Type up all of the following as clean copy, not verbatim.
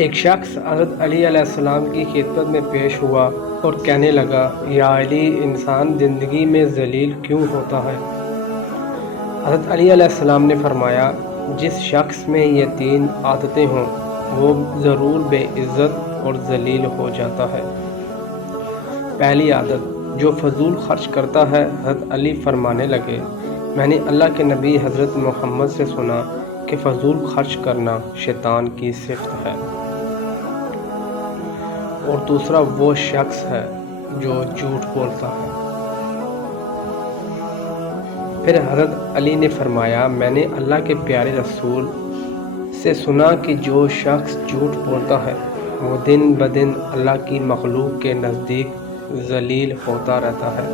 ایک شخص حضرت علی علیہ السلام کی خدمت میں پیش ہوا اور کہنے لگا، یا علی، انسان زندگی میں ذلیل کیوں ہوتا ہے؟ حضرت علی علیہ السلام نے فرمایا، جس شخص میں یہ تین عادتیں ہوں وہ ضرور بے عزت اور ذلیل ہو جاتا ہے۔ پہلی عادت، جو فضول خرچ کرتا ہے۔ حضرت علی فرمانے لگے، میں نے اللہ کے نبی حضرت محمد سے سنا کہ فضول خرچ کرنا شیطان کی صفت ہے۔ اور دوسرا وہ شخص ہے جو جھوٹ بولتا ہے۔ پھر حضرت علی نے فرمایا، میں نے اللہ کے پیارے رسول سے سنا کہ جو شخص جھوٹ بولتا ہے وہ دن بدن اللہ کی مخلوق کے نزدیک ذلیل ہوتا رہتا ہے۔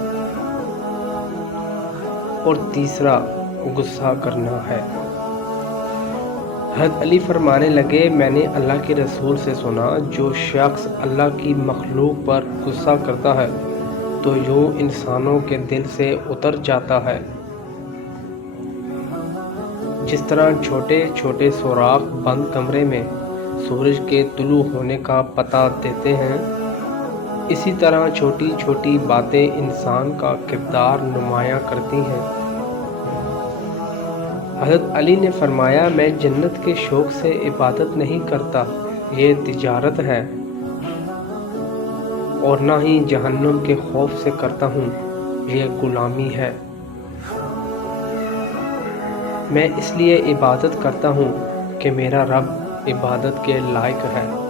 اور تیسرا غصہ کرنا ہے۔ حضرت علی فرمانے لگے، میں نے اللہ کے رسول سے سنا، جو شخص اللہ کی مخلوق پر غصہ کرتا ہے تو یوں انسانوں کے دل سے اتر جاتا ہے جس طرح چھوٹے چھوٹے سوراخ بند کمرے میں سورج کے طلوع ہونے کا پتہ دیتے ہیں، اسی طرح چھوٹی چھوٹی باتیں انسان کا کردار نمایاں کرتی ہیں۔ حضرت علی نے فرمایا، میں جنت کے شوق سے عبادت نہیں کرتا، یہ تجارت ہے، اور نہ ہی جہنم کے خوف سے کرتا ہوں، یہ غلامی ہے۔ میں اس لیے عبادت کرتا ہوں کہ میرا رب عبادت کے لائق ہے۔